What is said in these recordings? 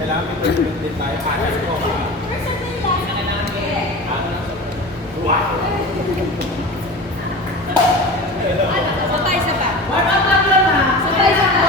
Kailangan may tournament din tayo. Kanan ko ba? Wow! Sabay sa ba? Sabay sa ba?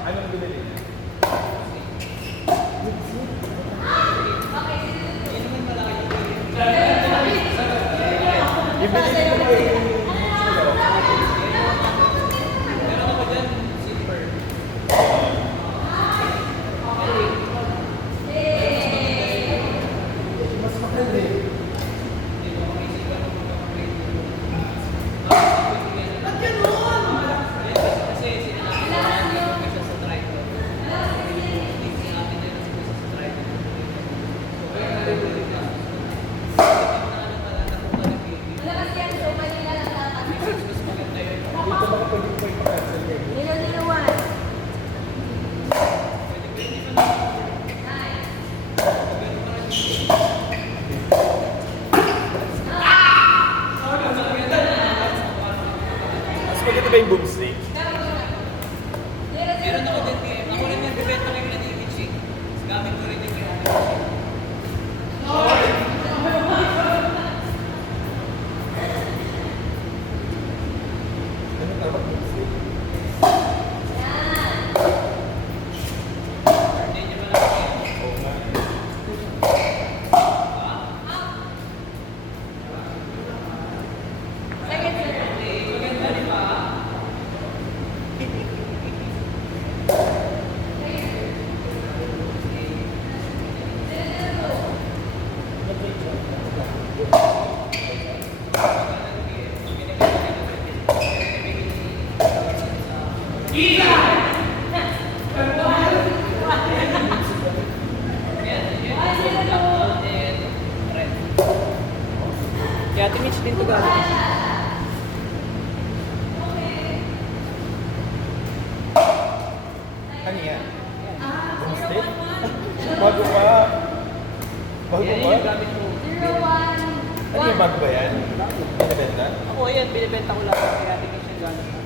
Anong binili? Ibili ko ba yung mas mahal eh. Dito baka pwede ko ipakansel kayo. 001. Mas maganda ba yung boomstick? Meron ako din PM. Ako rin yung bibenta kayo na David Shake. Gamit ko rin yung kaya. Ano tawag boomstick? Hindi niya malaki. Oo nga. Second sir. Maganda, di ba? Kaya Mitch din to galing. Ano yan? Boomstick? Bago pa. Bago Yan pa? yung gamit ko. 01. Ano yung bago ba yan? Binibenta? Ako yan, binibenta ko lang. Kaya Mitch yung gamit ko.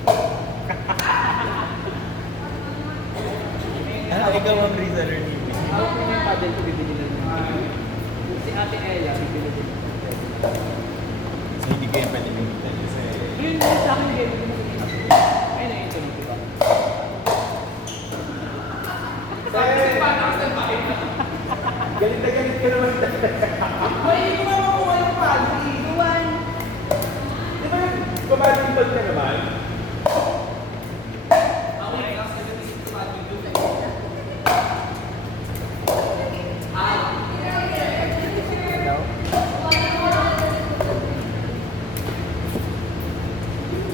Ah, ikaw ang reseller ni Wiz. Ako ko yung paddle ko bibili lang. Si Ate Ella, bibili din. So, hindi kayo panimitan kasi... Yun yung sa akin game ko. Ayun na yun, tuloy, di ba? Galit na galit ka naman. May hindi ko makukuha yung pali. 1. Di ba yung kumalimbag ka naman?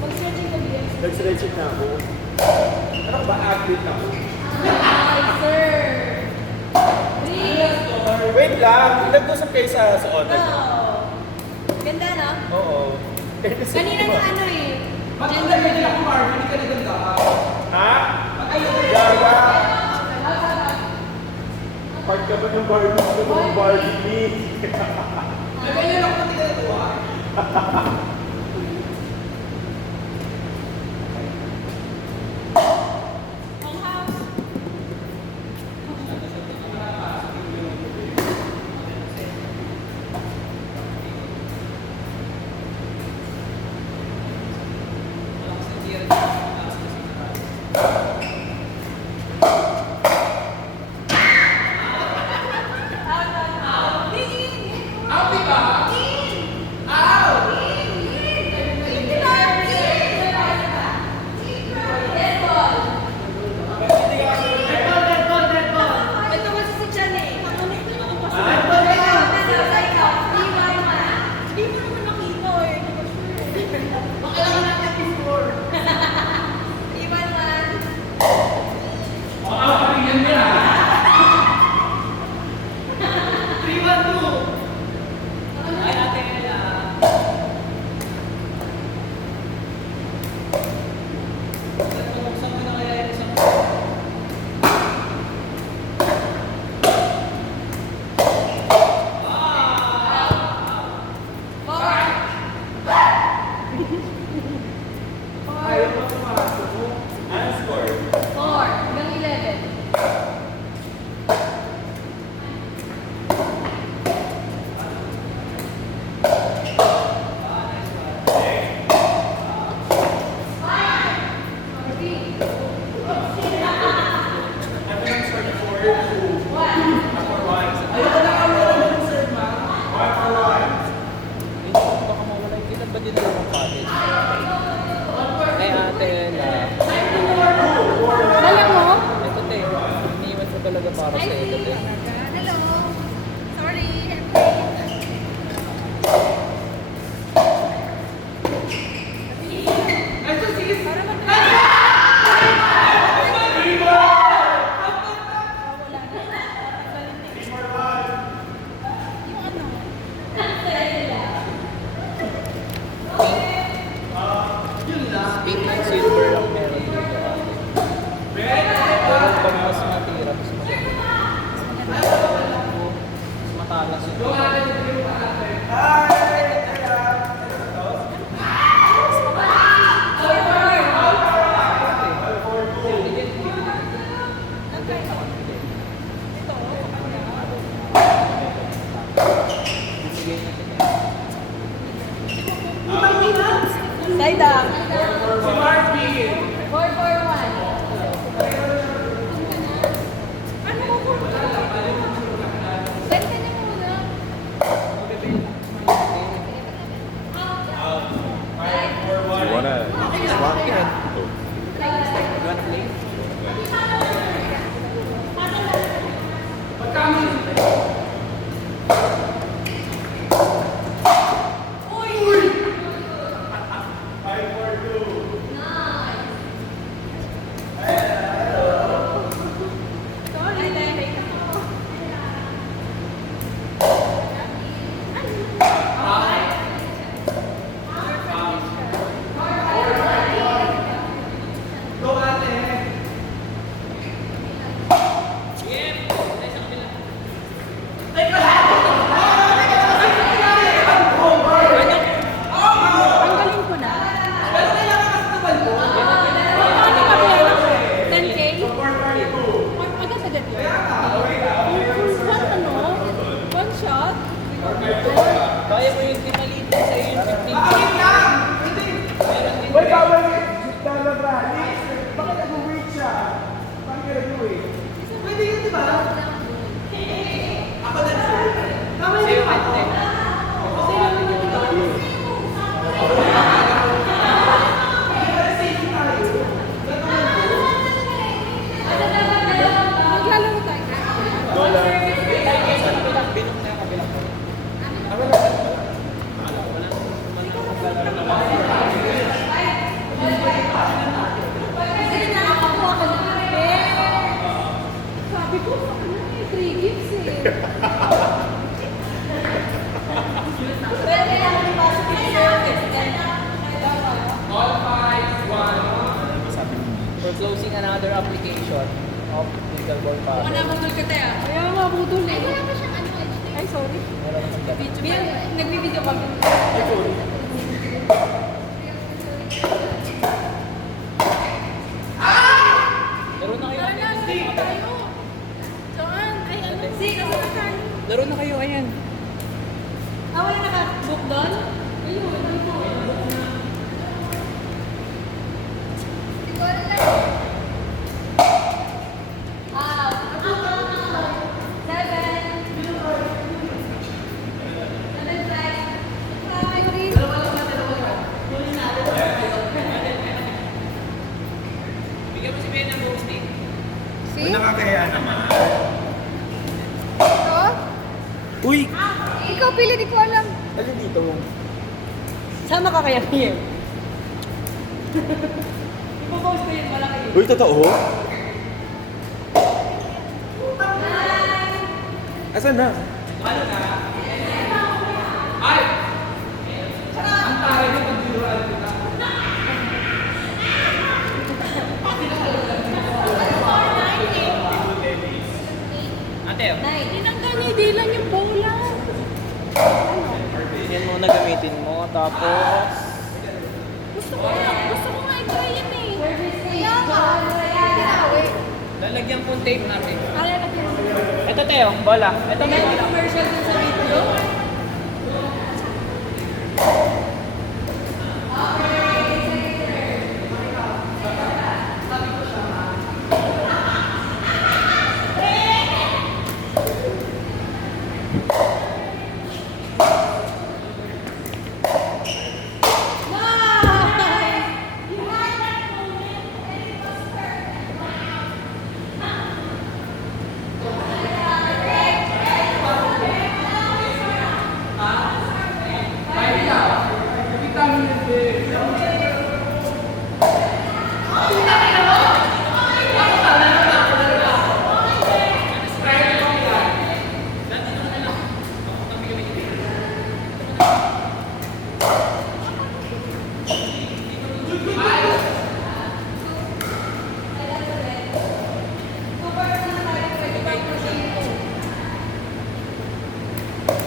Mag-searching ka din. Nag-stretching na ako. Ano ba? Athlete ako. Ay, sir. 3. Wait lang, nag-usap kayo sa online. No. Ganda, no? Oo. Kanina na ano eh. Maganda ba nila kung Marvin? Hindi ka naganda ka. Ha? Gaga! Part ka ba ng Barbie? Gusto mo ng Barbie? Ganyan ako hindi ka natuwa. Ang house. Ito kasi si Chan eh. Hindi mo naman nakita eh. Kailangan natin before. Iwan man. Side up. Si Marvin! 4-4-1. Ano mo po? Send ka na muna. You wanna swap yan? You wanna play? Ang galing ko na. Ano pa pala? 10K? Agad agad yun. One ano? One shot? Kaya mo yung timalitin sa'yo yung 15K. Wait, bawal Dala Brady. Bakit nag-wait siya? Paano ka nag-wait? Pwede yun, di ba? Ako na siya. Sa'yo, Ate. Maglalaro tayo. Binom na yung kabilang. Kasi nakakuha ka na. Sabi ko, ano may 3 gifts eh. Pwede lang ang pasok ng service. All 5, 1. Sabi mo. We're closing another application of legal ball Kung power. nabudol ka tayo. Kaya mabudol eh. Wala pa siyang ano, Ay, sorry. Meron naman ganun. Nagbibideo kami. Laro na kayo. Saan? Ay, ano? Sige, kasama tayo. Laro na kayo, ayan. Ah, wala naka-book doon? Ayun, siguro lang. Ah, 7. Bigyan mo si Ben ng posting. See? Nakakaya naman. Ito? Uy! Ikaw pili, di ko alam. Alin dito mo? Sama ka kaya niya? Ipopost ko yun, malaki yun. Uy, totoo? Asan na? Ate, Tinanggal niya, di lang yung bola. yan muna gamitin mo. Tapos, Gusto ko nga i-try yun eh. Kaya nga. Ginawi. lalagyan kong tape natin. Kaya na din. Ito, Teo, bola. Ito, May bola. commercial din sa video.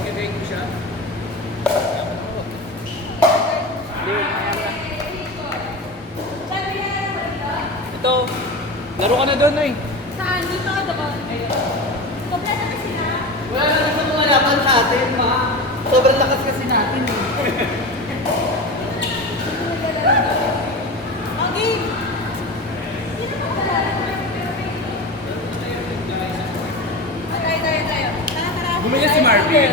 Gagawin ko siya. Ito, laro ka na doon eh. Saan? Dito ka doon. Kompleto na sila. Wala na naman mga laban sa atin, ma. Sobrang lakas kasi natin. Marvin.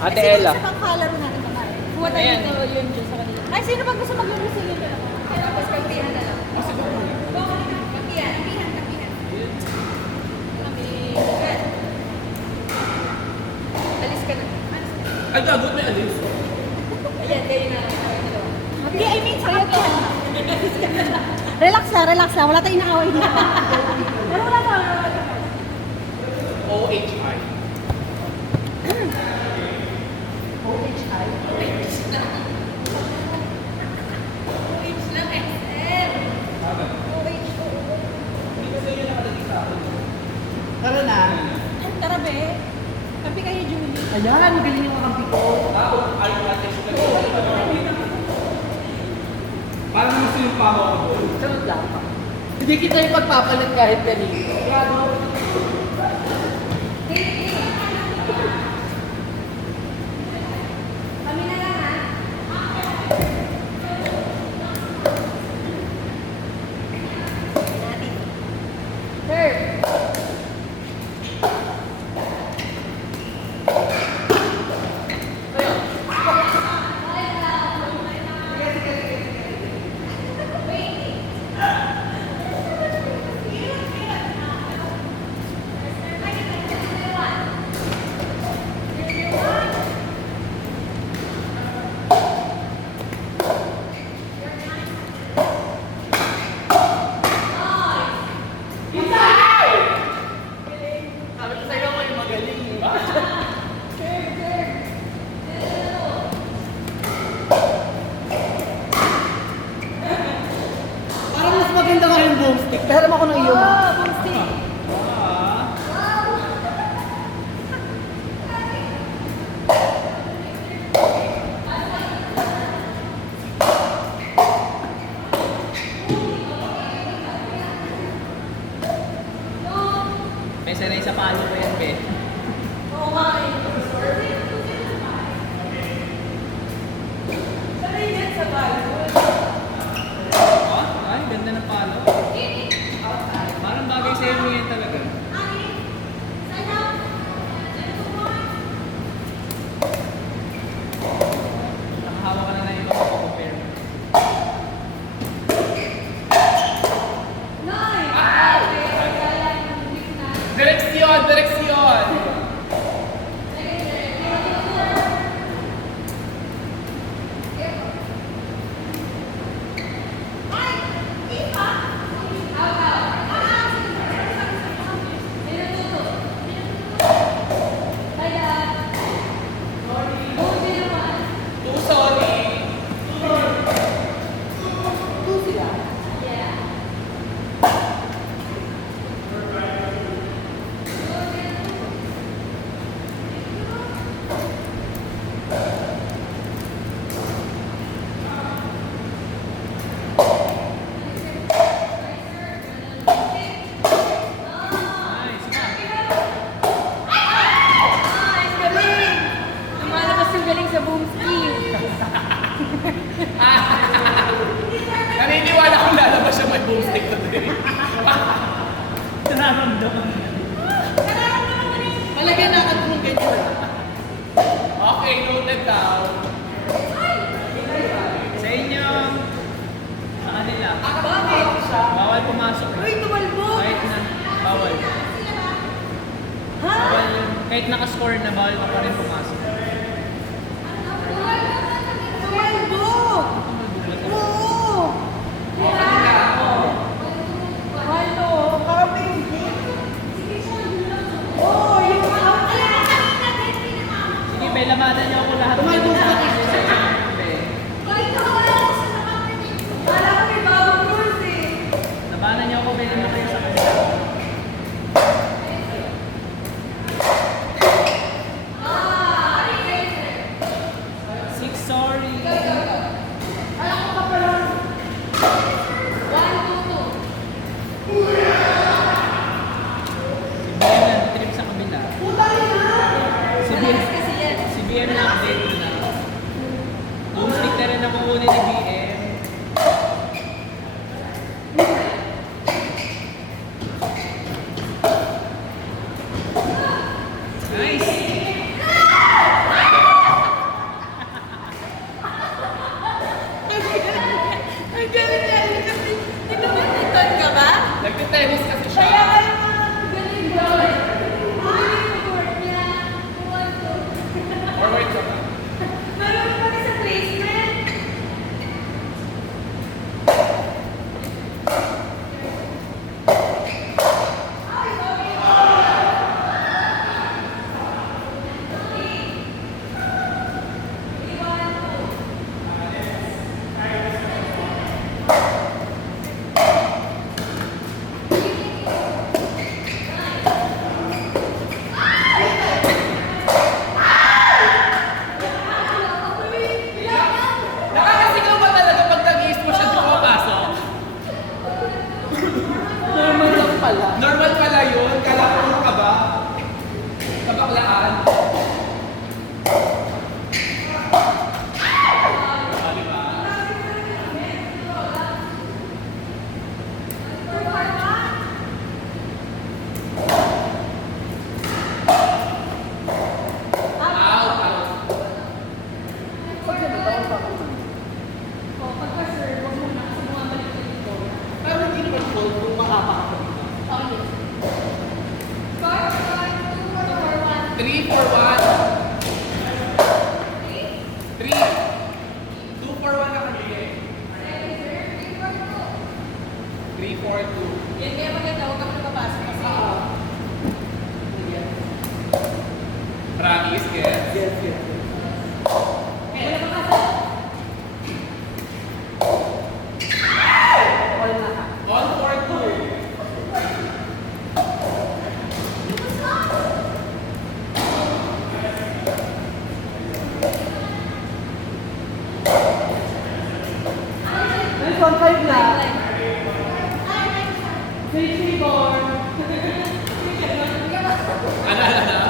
Ate Sino Ella. sa pangkalaro natin naman? Kuha tayo Ayan. dito yun dyan sa kanila. Ay, sino ba gusto maglaro sa inyo? Tapos kampihan na lang. Kampihan. Kampihan. Alis ka na. Ay, gagot may alis. Ayan, kayo na. Hindi, I mean, sa akin. Relax na. Wala tayong inaaway na. Pero wala na. OHI. Tara na. Tara, be. Kampi kayo, Julie. Ayan, galing yung kakampi ko. Parang gusto yung pama ko doon. Sunod lang pa. Hindi kita yung pagpapalit kahit ganito. Grabe. Kami na lang ha. Sir. Sabi ko sa'yo ako yung magaling. Parang mas maganda nga yung boomstick. Pero ako ng iyo. Oh, boomstick. May sanay sa palo ko yan, be. Oo nga eh. Sanay yan sa bayo. Oh, ay, ganda ng palo. Parang bagay sa'yo mo yan talaga. Nakahawa ka na na yung compare. Direksyon! Direksyon! Too sorry! Nice, Nice, galing! Lumalabas yung galing sa boomstick. naniniwala kong lalabas siya may boomstick na din. Nararamdaman. Malagyan na agad kung ganyan. Okay, noted down. Sa inyo, sa kanila, Bakit? bawal pumasok. Uy, tumalbo! Kahit na, bawal. Ha? Bawal yun. Kahit nakascore na, bawal ka pa rin pumasok. Tumalbo! Oo! Ano? Kami. Oo, yung out. Sige, Be, lamanan niyo ako lahat. Tumalbo Sa ka. akin, sa inyo, Be. Kala ko may bagong rules eh. Labanan niyo ako, Be, na kayo sa kanila. Six, sorry. Si BM na trip sa kabila. Si BM, si BM na update ko na. Boomstick na rin ako kunin ni BM. Nice! Galing kasi. Di ba badminton ka ba? Nagte-tennis kasi siya. Kaya kayo mga Galing bro. Ay, court niya. One, two. Or wait ka ba? marunong pa sa placement. Nakakasigaw ba talaga pag nag-iis mo siya di pumapasok? Normal lang pala. Normal pala yun. Kala ko ka ba? Kabaklaan. Pag ganito, ang bakit? O, pagka-serve, huwag mo na kasi bumabalik na yung ball. Pero hindi naman fault kung mahaba ka. Okay. Score, score, 2, 4, 1. 3 for 1. 3. 2 for 1 na kami. 3 for 2. Yan kaya maganda, huwag kami napapasok kasi. Promise, yes. Yes, yes. Wala pa kasi. All na ka. All for 2. Nice, 1-5 na. Change figure. Ano?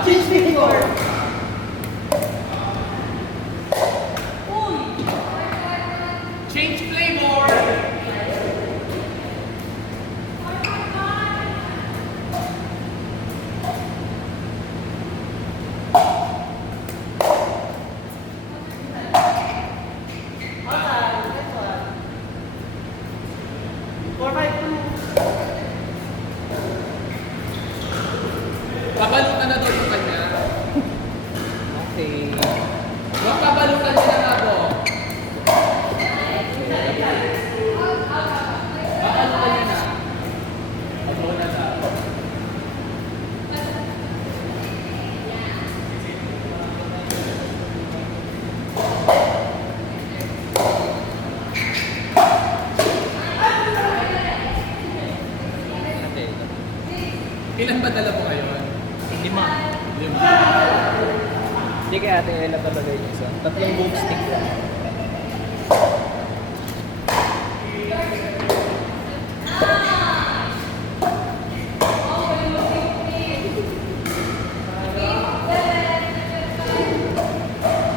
Change figure. Uy! Change flavor. Okay, next one. 4-5-2. Kabalutan na daw sa kanya. Okay. Huwag kabalutan niya na ako. Kabalutan niya na. Ako na daw. Ilan ba dala mo ngayon? 5. 5. Hindi kaya ate Ella talaga yung isa. 3 boom stick lang.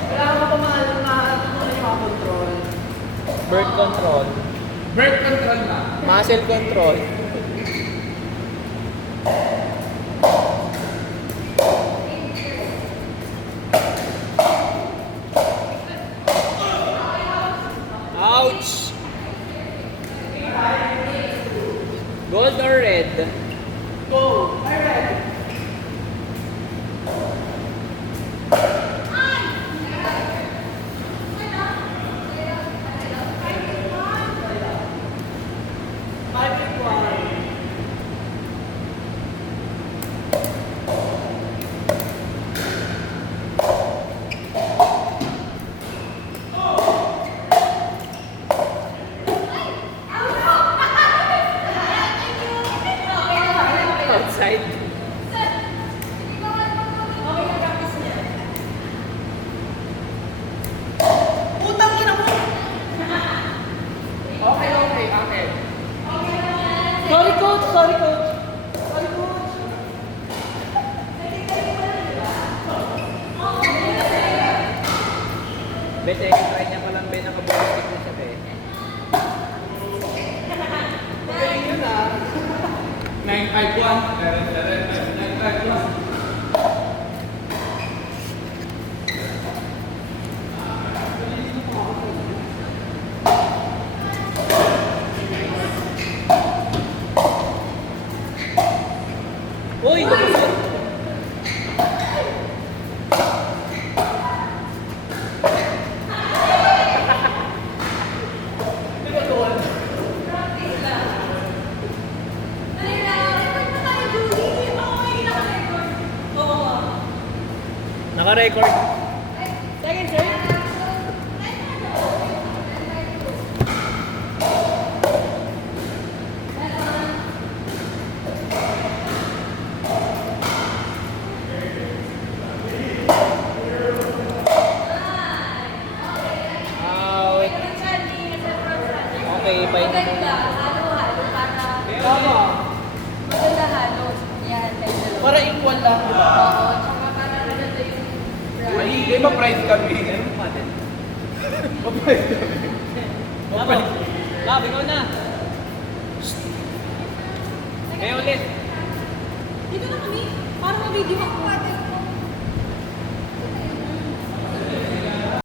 Kailangan mo pa muna yung mga control. Bird control. Birth control na. Muscle control. Ouch! Gold or red? Go. Alright. Five and one. Outside. Utang ina mo! Okay, okay, okay. Sorry coach, sorry coach. Sorry coach. Bete, try niya pa lang ba nakabulastik mo siya be? Magaling yun ah. 951. record. Second serve? Out. Okay, bye na Maganda, muna. halo-halo para Tama. maganda halo. Yan, like dalawa. Para equal lang, di ba? Oo, tsaka para maganda yung Mali, di ba price kami? Meron pa din. Pa-price kami. Lab, ikaw na. Kaya ulit. Dito na kami. Para ma-video ako.